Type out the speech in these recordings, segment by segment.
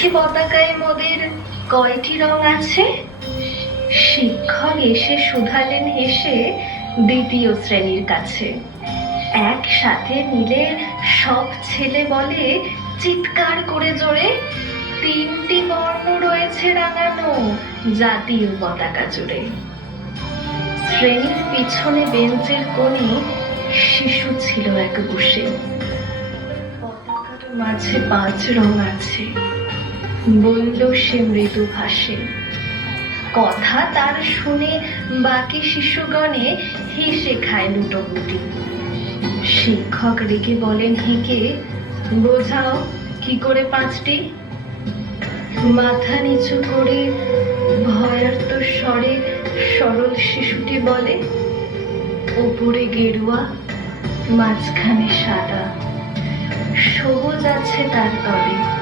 পতাকায় মোদের কয়টি রং আছে? শিক্ষক এসে শুধালেন হেসে দ্বিতীয় শ্রেণির কাছে। একসাথে মিলে সব ছেলে বলে চিৎকার করে জোরে, তিনটি বর্ণ রয়েছে রাঙানো জাতীয় পতাকা জুড়ে। শ্রেণির পিছনে বেঞ্চের কোণে শিশু ছিল এক বসে। পতাকার মাঝে পাঁচ রং আছে। বলল সে মৃদু ভাষে, কথা তার শুনে বাকি শিশুগণে হেসে খায় লুটোপুটি। শিক্ষক রেগে বলেন হেঁকে বোঝাও কি করে পাঁচটি? মাথা নিচু করে ভয়ার্ত স্বরে সরল শিশুটি বলে উপরে গেরুয়া, মাঝখানে সাদা, সবুজ আছে তার তলে।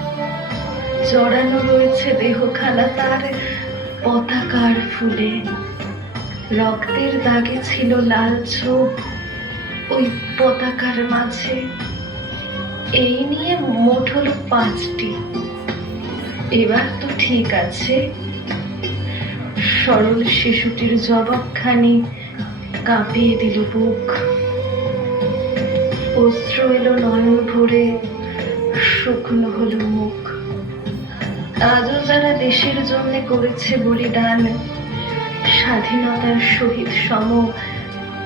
জড়ানো রয়েছে দেহখানা তার পতাকার ফুলে। রক্তের দাগে ছিল লাল ছোপ ওই পতাকার মাঝে। এই নিয়ে মোট হলো পাঁচটি। এবার তো ঠিক আছে। সরল শিশুটির জবাবখানি কাঁপিয়ে দিল বুক। অস্ত্র এলো নয়ন ভরে, শুকনো হলো মুখ। আজও যারা দেশের জন্য করেছে বলিদান। স্বাধীনতার সহিত সম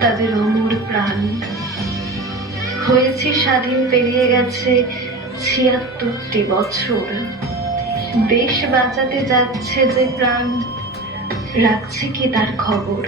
তাদের অমর প্রাণ। হয়েছে স্বাধীন, পেরিয়ে গেছে ছিয়াত্তরটি বছর। দেশ বাঁচাতে যাচ্ছে যে প্রাণ, রাখছে কি তার খবর?